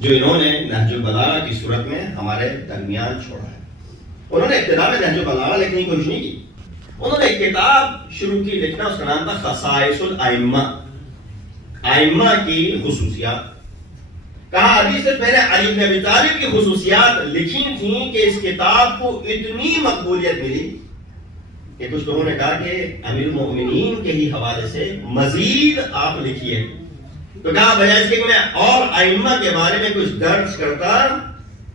جو انہوں نے نہج البلاغہ کی صورت میں ہمارے درمیان چھوڑا ہے. انہوں نے ابتدا میں نہج البلاغہ لکھنے کی کوشش نہیں کی. انہوں نے ایک کتاب شروع کی لکھنا، اس کا نام تھا خصائص الائمہ، ائمہ کی خصوصیات. کہا ابھی صرف میں نے علی بن ابی طالب کی خصوصیات لکھی تھیں کہ اس کتاب کو اتنی مقبولیت ملی کہ کچھ لوگوں نے کہا کہ امیر المؤمنین کے ہی حوالے سے مزید آپ لکھیے. تو کہا بجائے اس کے میں اور ائمہ کے بارے میں کچھ درج کرتا،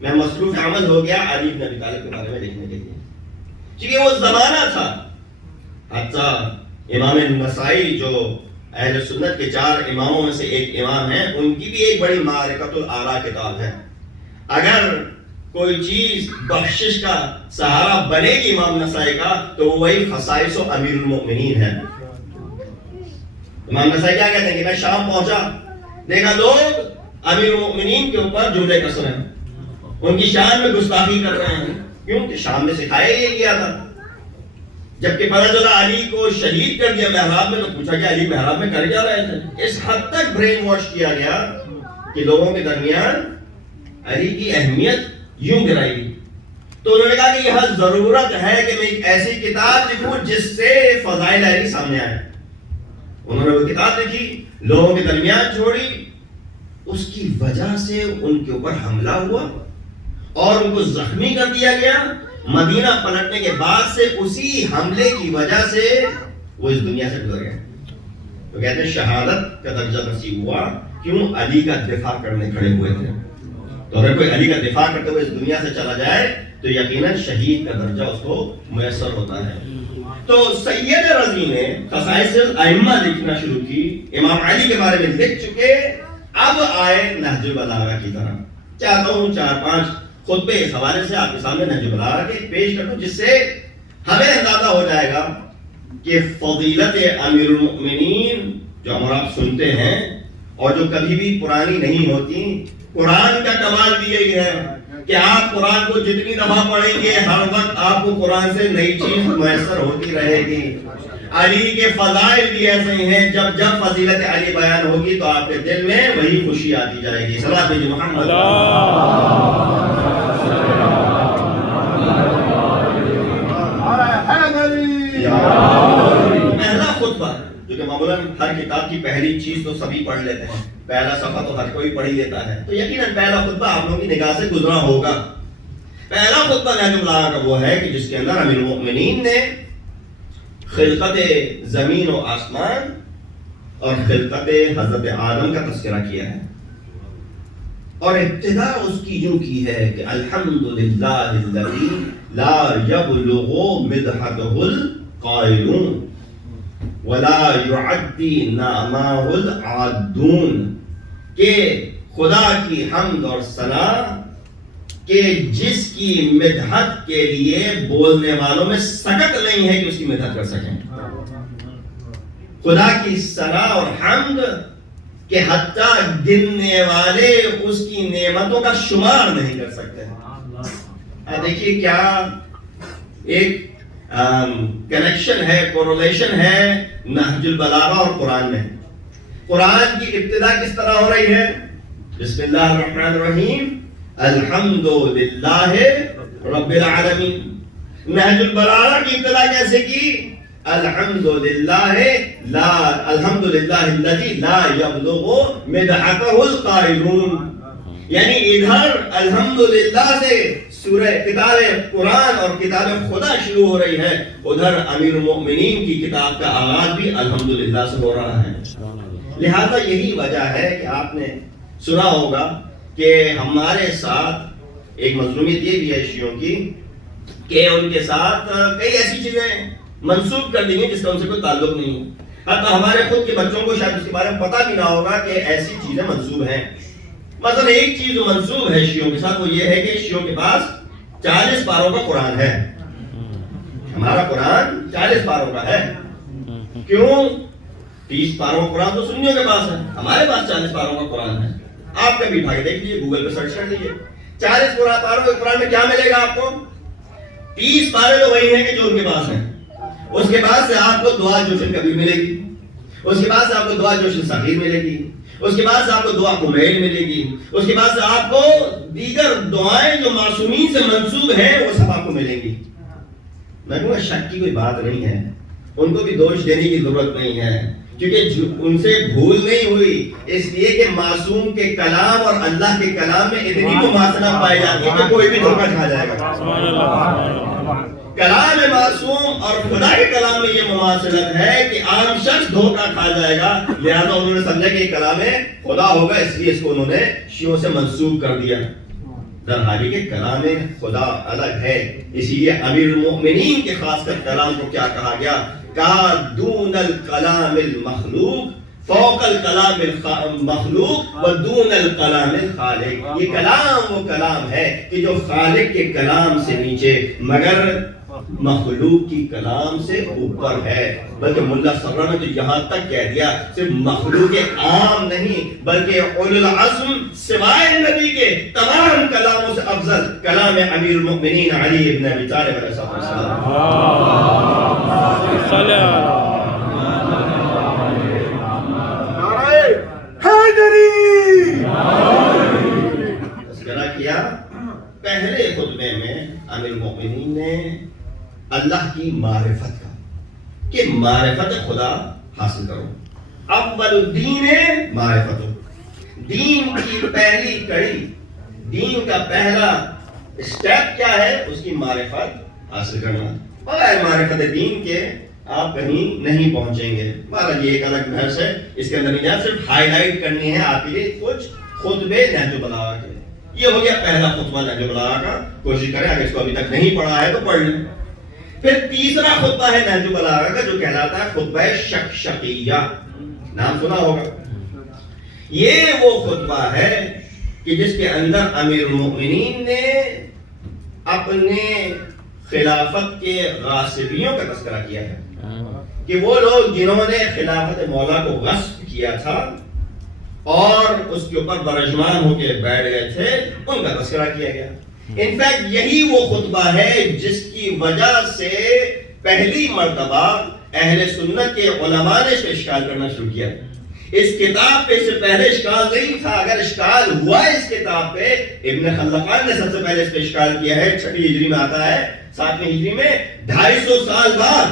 میں مصروف عمل ہو گیا علی بن ابی طالب کے بارے میں لکھنے کے لیے. چونکہ وہ زمانہ تھا، حتیٰ امام النسائی جو اہل سنت کے 4 اماموں میں سے ایک امام ہیں، ان کی بھی ایک بڑی معرکۃ الآراء کتاب ہے. اگر کوئی چیز بخشش کا سہارا بنے گی امام نسائی کا تو وہی خصائص و امیر المؤمنین ہے. امام نسائی کیا کہتے ہیں کہ میں شام پہنچا، دیکھا لوگ امیر المؤمنین کے اوپر جملے کس رہے ہیں، ان کی شان میں گستاخی کر رہے ہیں. کیوں کہ شام میں سکھایا یہ گیا تھا. جبکہ پتہ چلا علی کو شہید کر دیا محراب میں، تو پوچھا کہ علی محراب میں کر کیا رہے تھے. اس حد تک برین واش کیا گیا کہ لوگوں کے درمیان علی کی اہمیت یوں گرائی گئی. تو انہوں نے کہا کہ یہاں ضرورت ہے کہ میں ایک ایسی کتاب لکھوں جس سے فضائل علی سامنے آئے. انہوں نے وہ کتاب لکھی، لوگوں کے درمیان چھوڑی. اس کی وجہ سے ان کے اوپر حملہ ہوا اور ان کو زخمی کر دیا گیا. مدینہ پلٹنے کے بعد سے اسی حملے کی وجہ سے وہ اس دنیا سے گزر گئے. تو کہتے ہیں شہادت کا درجہ نصیب ہوا. کیوں؟ علی کا دفاع کرنے کھڑے ہوئے تھے. تو اگر کوئی علی کا دفاع کرتے ہوئے اس دنیا سے چلا جائے تو یقیناً شہید کا درجہ اس کو میسر ہوتا ہے. تو سید رضی نے خصائص الائمہ لکھنا شروع کی. امام علی کے بارے میں لکھ چکے. اب آئے نہج البلاغہ کی طرف. چاہتا ہوں 4-5 خطبے اس حوالے سے آپ کے سامنے نہج البلاغہ کے پیش کروں، جس سے ہمیں اندازہ ہو جائے گا کہ فضیلت امیر المؤمنین جو ہم اور آپ سنتے ہیں اور جو کبھی بھی پرانی نہیں ہوتی. قرآن کا کمال بھی یہی ہے کہ آپ قرآن کو جتنی دفعہ پڑھیں گے ہر وقت آپ کو قرآن سے نئی چیز میسر ہوتی رہے گی. علی کے فضائل بھی ایسے ہیں، جب جب فضیلت علی بیان ہوگی تو آپ کے دل میں وہی خوشی آتی جائے گی. صلوات بھیجو محمد. پہلا خطبہ جو کہ معمولاً ہر کتاب کی پہلی چیز تو سبھی پڑھ لیتے ہیں، پہلا صفحہ تو ہر کوئی پڑھ ہی لیتا ہے، تو یقیناً پہلا خطبہ آپ لوگوں کی نگاہ سے گزرا ہوگا. پہلا خطبہ نہج البلاغہ کا وہ ہے کہ جس کے اندر امیر المؤمنین نے خلقت زمین و آسمان اور خلقت حضرت آدم کا تذکرہ کیا ہے. اور ابتدا اس کی یوں کی ہے کہ الحمدللہ الذی لا یبلغ مدحتہ القائلون ولا یعدی نعماہ العادون، کہ خدا کی حمد اور ثنا کہ جس کی مدحت کے لیے بولنے والوں میں سکت نہیں ہے کہ اس کی مدحت کر سکیں. خدا کی ثنا اور حمد کہ حتیٰ گننے والے اس کی نعمتوں کا شمار نہیں کر سکتے. دیکھیے کیا ایک کنیکشن ہے، کورولیشن ہے نہج البلاغہ اور قرآن میں. قرآن کی ابتدا کس طرح ہو رہی ہے؟ بسم اللہ الرحمن الرحیم الحمدللہ رب العالمین. نہج البلاغہ کی ابتدا کیسے کی؟ الحمدللہ الذی لا یبلغ مدحتہ القائلون. یعنی ادھر الحمدللہ سے سورہ کتاب قرآن اور کتاب خدا شروع ہو رہی ہے، ادھر امیر المؤمنین کی کتاب کا آغاز بھی الحمدللہ سے ہو رہا ہے. لہذا یہی وجہ ہے کہ آپ نے سنا ہوگا کہ ہمارے ساتھ ایک مظلومیت یہ بھی ہے شیعوں کی کہ ان کے ساتھ کئی ایسی چیزیں منسوب کر دی ہیں جس کا ان سے کوئی تعلق نہیں ہے. حتیٰ ہمارے خود کے بچوں کو شاید اس کے بارے میں پتہ بھی نہ ہوگا کہ ایسی چیزیں منسوب ہیں. مثلا ایک چیز جو منسوب ہے شیعوں کے ساتھ وہ یہ ہے کہ شیعوں کے پاس 40 پاروں کا قرآن ہے. ہمارا قرآن 40 پاروں کا ہے. کیوں؟ 30 پاروں کا قرآن تو سنیوں کے پاس ہے، ہمارے پاس 40 پاروں کا قرآن ہے. آپ کبھی اٹھا کے دیکھ لیجیے، گوگل پہ سرچ کر لیجیے 40 پاروں کے قرآن میں کیا ملے گا آپ کو. 30 پارے تو وہی ہیں کہ جو ان کے پاس ہیں. اس کے بعد سے آپ کو دعا جوشن کبیر ملے گی، اس کے بعد سے آپ کو دعا جوشن صغیر ملے گی، اس کے بعد سے آپ کو دعا کمیل ملے گی، اس اس کے بعد سے آپ کو دیگر دعائیں جو معصومین سے منسوب ہیں وہ سب آپ کو ملیں گی. میں کہوں گا شک کی کوئی بات نہیں ہے, ان کو بھی دوش دینے کی ضرورت نہیں ہے, کیونکہ ان سے بھول نہیں ہوئی, اس لیے کہ معصوم کے کلام اور اللہ کے کلام میں اتنی مماثلت پائی جاتی ہے کہ کوئی بھی دھوکہ کھا جائے گا. کلام معصوم اور خدا کے کلام میں یہ مماثلت ہے کہ عام شخص دھوکہ کھا جائے گا, لہذا انہوں نے سمجھا کہ یہ کلام خدا ہوگا, اس لیے اس کو انہوں نے شیعوں سے منسوب کر دیا. درحالی کہ کلام خدا الگ ہے, اسی لیے امیر المؤمنین کے خاص کر کلام کو کیا کہا گیا, کہا دون الکلام المخلوق فوق الکلام المخلوق و دون الکلام الخالق. یہ کلام وہ کلام ہے کہ جو خالق کے کلام سے نیچے مگر مخلوق کی کلام سے اوپر ہے. بلکہ ملا صبر نے تو یہاں تک کہہ دیا صرف مخلوق عام نہیں بلکہ اولو العزم سوائے نبی کے تمام کلاموں سے افضل کلام امیر المؤمنین علی ابن ابی طالب علیہ السلام. تذکرہ کیا پہلے خطبے میں امیر المؤمنین نے اللہ کی معرفت کا کہ معرفت خدا حاصل کرو. اول الدین معرفت, دین کی پہلی کڑی, دین کا پہلا اسٹیپ کیا ہے, اس کی معرفت حاصل کرنا. بغیر معرفت دین کے آپ کہیں نہیں پہنچیں گے. مہاراج یہ ایک الگ بحث ہے, اس کے اندر نہیں, صرف ہائی لائٹ کرنی ہے آپ کے لیے کچھ خطبے نہج البلاغہ کے. یہ ہو گیا پہلا خطبہ نہج البلاغہ کا, کوشش کریں اگر اس کو ابھی تک نہیں پڑھا ہے تو پڑھ لیں. پھر تیسرا خطبہ ہے نہج البلاغہ کا جو کہلاتا ہے خطبہ شکشقیہ, نام سنا ہوگا. یہ وہ خطبہ ہے کہ جس کے اندر امیر المؤمنین نے اپنے خلافت کے غاصبیوں کا تذکرہ کیا ہے کہ وہ لوگ جنہوں نے خلافت مولا کو غصب کیا تھا اور اس کے اوپر برجمان ہو کے بیٹھ گئے تھے, ان کا تذکرہ کیا گیا. انفیکٹ یہی وہ خطبہ ہے جس کی وجہ سے پہلی مرتبہ اہل سنت کے علماء نے اس پہ اشکال کرنا شروع کیا. اس کتاب پہ سے پہلے اشکال نہیں تھا. اگر اشکال ہوا اس کتاب پہ, ابن خلقان نے سب سے پہلے اس پہ اشکال کیا ہے, 6 ہجری میں آتا ہے, 7ویں ہجری میں 250 سال بعد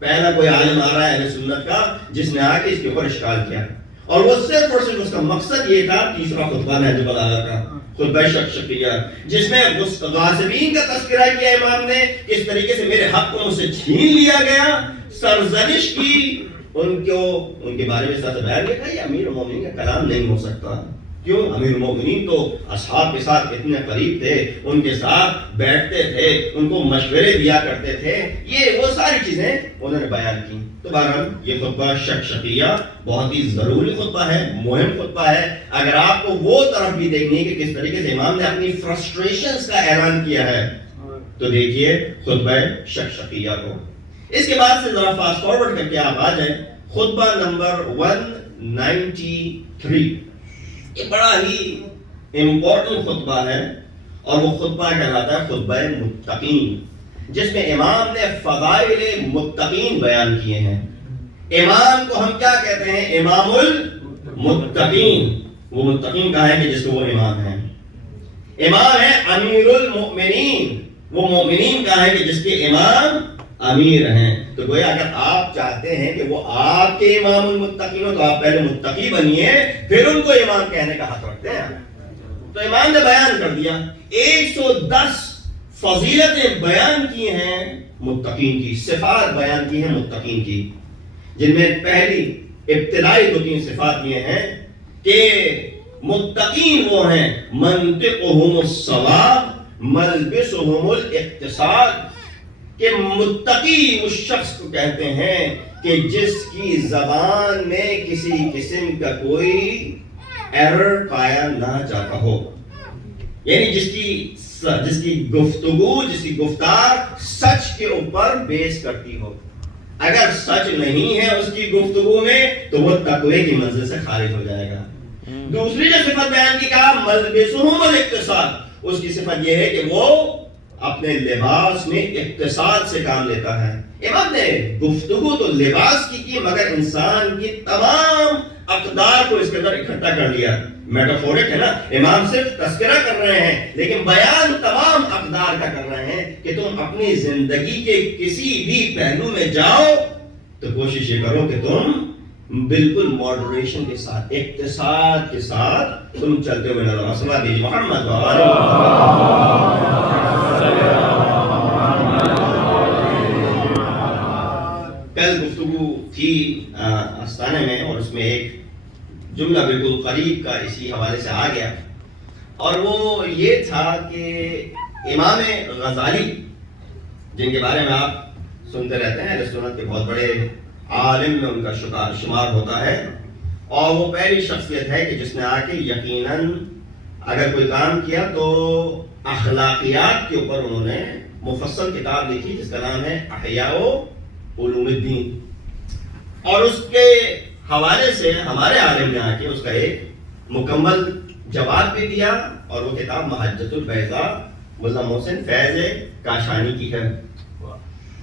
پہلا کوئی عالم آ رہا ہے اہل سنت کا جس نے آ کے اس کے اوپر اشکال کیا. اور وہ صرف اور صرف اس کا مقصد یہ تھا, تیسرا خطبہ نہج البلاغہ کا خطبہ شکشقیہ, جس میں غاصبین کا تذکرہ کیا امام نے, کس طریقے سے میرے حق کو مجھ سے چھین لیا گیا, سرزنش کی ان کے بارے میں ساتھ بیان کیا. یہ امیر المومنین کا کلام نہیں ہو سکتا. کیوں؟ امیر المومنین تو اصحاب کے ساتھ اتنے قریب تھے, ان کے ساتھ بیٹھتے تھے, ان کو مشورے دیا کرتے تھے, یہ وہ ساری چیزیں انہوں نے بیان کی. تو بہرحال یہ خطبہ شکشقیہ بہت ہی ضروری خطبہ ہے, مہم خطبہ ہے. اگر آپ کو وہ طرف بھی دیکھنی ہے کہ کس طریقے سے امام نے اپنی فرسٹریشنز کا اعلان کیا ہے تو دیکھیے خطبہ شکشقیہ کو. اس کے بعد سے ذرا فاسٹ فارورڈ کر کے آپ آ جائیں خطبہ نمبر 193. یہ بڑا ہی امپورٹنٹ خطبہ ہے اور وہ خطبہ کہلاتا ہے خطبہ متقین, جس میں امام نے فضائل متقین بیان کیے ہیں. امام کو ہم کیا کہتے ہیں؟ امام المتقین. وہ متقین کہا ہے کہ جس کو وہ امام ہیں. امام ہے امیر المؤمنین, وہ مومنین کہا ہے کہ جس کے امام امیر ہیں. تو گویا اگر آپ چاہتے ہیں کہ وہ آپ کے امام المتقین ہو تو آپ پہلے متقی بنیے, پھر ان کو امام کہنے کا حق رکھتے ہیں. تو امام نے بیان کر دیا 110 فضیلتیں بیان کی ہیں متقین کی, صفات بیان کی ہیں متقین کی, جن میں پہلی ابتدائی 2-3 صفات یہ ہیں کہ متقین وہ ہیں منطقهم الصواب ملبسهم الاقتصاد, کہ متقی اس شخص کو کہتے ہیں کہ جس کی زبان میں کسی قسم کا کوئی ایرر پایا نہ جاتا ہو, یعنی جس کی گفتگو, جس کی گفتار سچ کے اوپر بیس کرتی ہو. اگر سچ نہیں ہے اس کی گفتگو میں تو وہ تقوی کی منزل سے خارج ہو جائے گا. دوسری جو صفت بیان کی کہا ملبسهم الاقتصاد, اس کی صفت یہ ہے کہ وہ اپنے لباس میں اقتصاد سے کام لیتا ہے. امام نے گفتگو تو لباس کی مگر انسان کی تمام اقدار کو اس کے اندر اکٹھا کر لیا. میٹافورک ہے نا, امام صرف تذکرہ کر رہے ہیں لیکن بیان تمام اقدار کا کر رہے ہیں کہ تم اپنی زندگی کے کسی بھی پہلو میں جاؤ تو کوشش یہ کرو کہ تم بالکل ماڈریشن کے ساتھ, اقتصاد کے ساتھ تم چلتے ہوئے نظر آؤ. صلی دیجیے محمد کل گفتگو تھی آستانے میں اور اس میں ایک جملہ بالکل قریب کا اسی حوالے سے آ گیا, اور وہ یہ تھا کہ امام غزالی جن کے بارے میں آپ سنتے رہتے ہیں, اہل سنت کے بہت بڑے عالم میں ان کا شمار ہوتا ہے, اور وہ پہلی شخصیت ہے کہ جس نے آ کے یقیناً اگر کوئی کام کیا تو اخلاقیات کے اوپر انہوں نے مفصل کتاب لکھی جس کا نام ہے احیاء علوم الدین, اور اس کے حوالے سے ہمارے عالم نے آ کے اس کا ایک مکمل جواب بھی دیا, اور وہ کتاب محجت البیضاء ملا محسن فیض کاشانی کی ہے.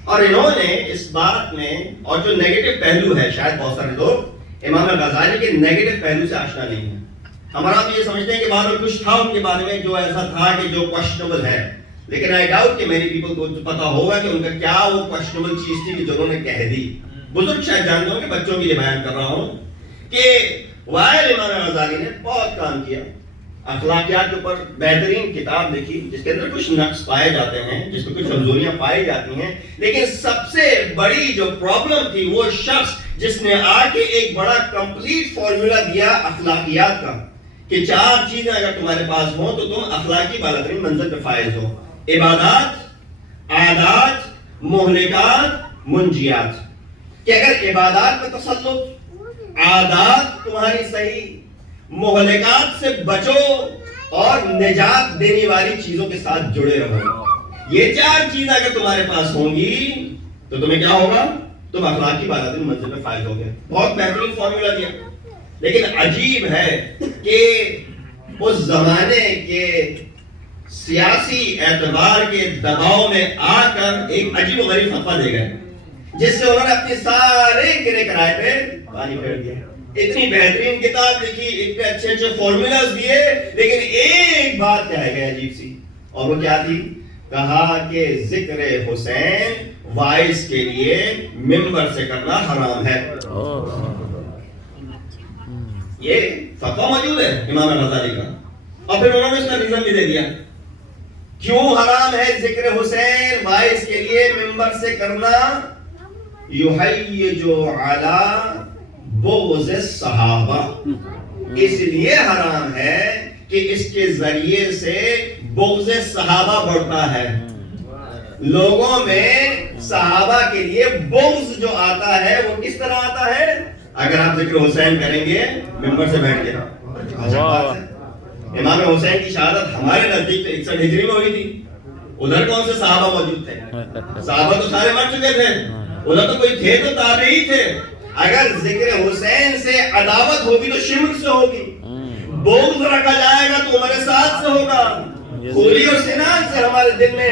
اور انہوں نے اس بات میں, اور جو نیگیٹو پہلو ہے, شاید بہت سارے لوگ امام غزالی کے نیگیٹو پہلو سے آشنا نہیں ہیں. ہمارا تو یہ سمجھتے ہیں کہ بعد میں کچھ تھا ان کے بارے میں جو ایسا تھا کہ جو کوشچنبل ہے, لیکن آئی ڈاؤٹ کہ میری پیپل کو پتا ہوگا کہ ان کا کیا وہ کوشچنبل چیز تھی کہ جو انہوں نے کہہ دی. بزرگ شاید جانتے ہوں کہ بچوں کے لیے بیان کر رہا ہوں کہ وائل امام غزالی نے بہت کام کیا, اخلاقیات کے اوپر بہترین کتاب لکھی جس کے اندر کچھ نقص پائے جاتے ہیں, جس میں کچھ کمزوریاں پائی جاتی ہیں, لیکن سب سے بڑی جو پرابلم تھی وہ شخص جس نے آ کے ایک بڑا کمپلیٹ فارمولا دیا اخلاقیات کا کہ 4 چیزیں اگر تمہارے پاس ہوں تو تم اخلاقی بالاترین منزل پہ فائز ہو: عبادات, عادات, مہلکات, منجیات. کہ اگر عبادات پہ تسلط, عادات تمہاری صحیح, مہلکات سے بچو اور نجات دینے والی چیزوں کے ساتھ جڑے رہو, یہ 4 چیزیں اگر تمہارے پاس ہوں گی تو تمہیں کیا ہوگا, تم اخلاقی بالاترین منزل پہ فائز ہوگے. بہت بہترین فارمولا دیا. لیکن عجیب ہے کہ اس زمانے کے سیاسی اعتبار کے دباؤ میں آ کر ایک عجیب و غریب فتویٰ دے گئے جس سے انہوں نے اپنے سارے گرے کرائے پہ پانی پھیر دیا. اتنی بہترین کتاب لکھی, اتنے اچھے اچھے فارمولاز دیے, لیکن ایک بات کہہ گئے عجیب سی, اور وہ کیا تھی؟ کہا کہ ذکر حسین وائس کے لیے ممبر سے کرنا حرام ہے. یہ فتویٰ موجود ہے امام غزالی کا, اور پھر انہوں نے اس کا ریزن بھی دے دیا کیوں حرام ہے ذکر حسین وائس کے لیے ممبر سے کرنا. یحیج علی بغض صحابہ, اس لیے حرام ہے کہ اس کے ذریعے سے بغض صحابہ بڑھتا ہے. لوگوں میں صحابہ کے لیے بغض جو آتا ہے وہ کس طرح آتا ہے؟ اگر آپ ذکر حسین کریں گے ممبر سے بیٹھ کے. امام حسین کی شہادت ہمارے نزدیک 61 ہجری میں ہوئی تھی. ادھر کون سے صحابہ موجود تھے؟ صحابہ تو سارے مر چکے تھے. ادھر تو کوئی تھے تو تابعی تھے. اگر ذکر حسین سے عداوت ہوگی تو شرک سے ہوگی, بغض رکھا جائے گا تو ہمارے ساتھ سے ہوگا, خوری اور سنان سے ہمارے دل میں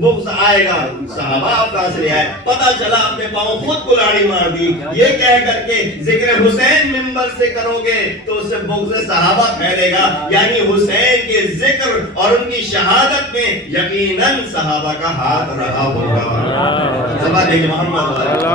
بغض آئے گا. صحابہ آپ کہاں سے لے آئے؟ پتہ چلا اپنے پاؤں خود کلاڑی مار دی. یہ کہہ کر کے ذکر حسین ممبر سے کرو گے تو اس سے بغض صحابہ پھیلے گا, یعنی حسین کے ذکر اور ان کی شہادت میں یقیناً صحابہ کا ہاتھ رہا ہوگا. زبان محمد